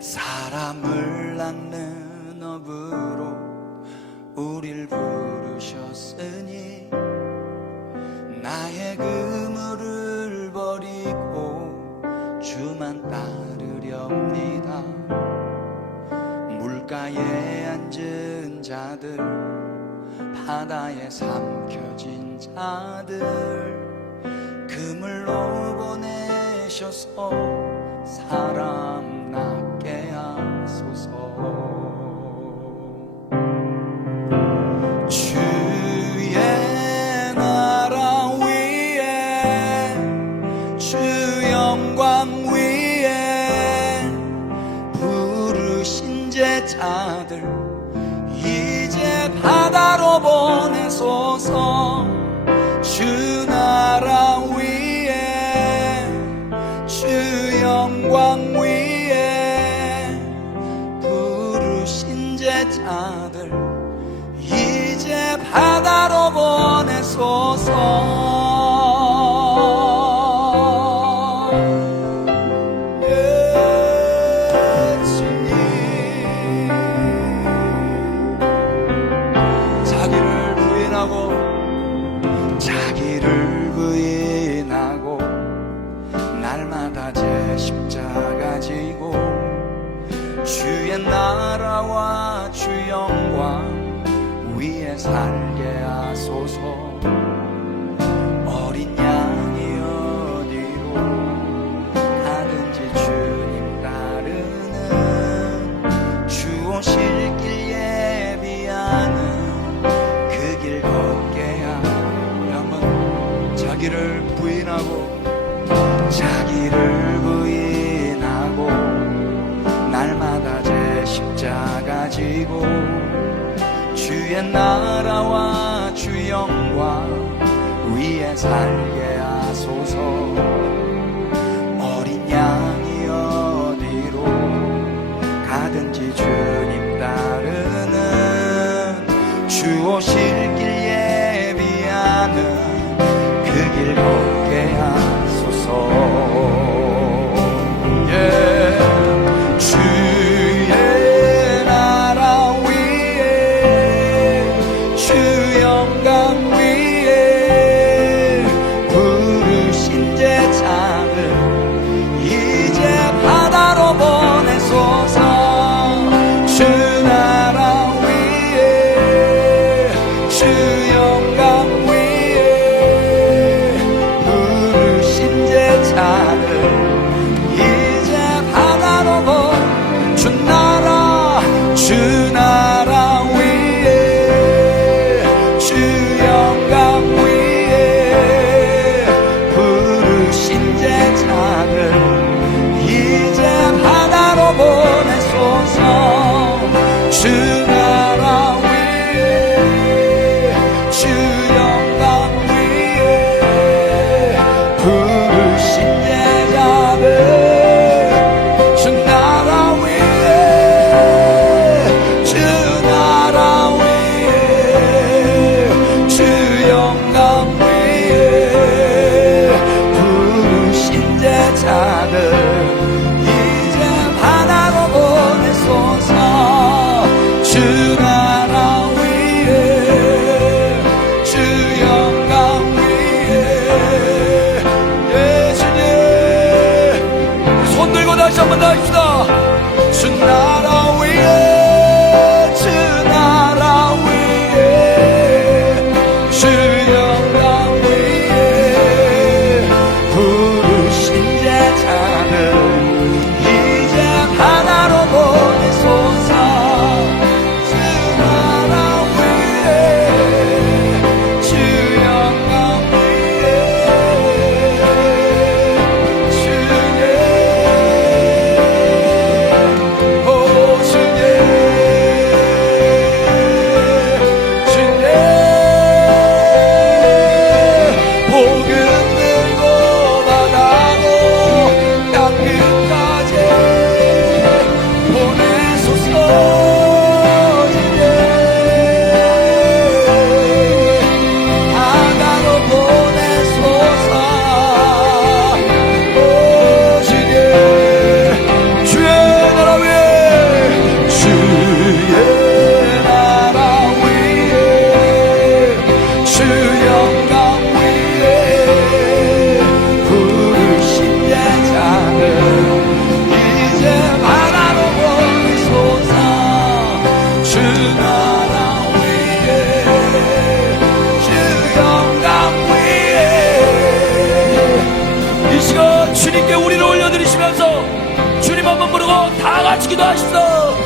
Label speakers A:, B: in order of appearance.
A: 사람을 낳는 업으로 우릴 부르셨으니 나의 그물을 버리고 주만 따르렵니다. 물가에 앉은 자들 바다에 삼켜진 자들 그물로 보내셔서 사랑 바다로 보내소서. 주의 나라와 주 영광 위에 살게 하소서. 작아지고 주의 나라와 주 영광 위에 살게 주 나라 위에 주 영광 위에 부르신 제자들. 对过的什么的知道。to not 다 같이 기도하시오.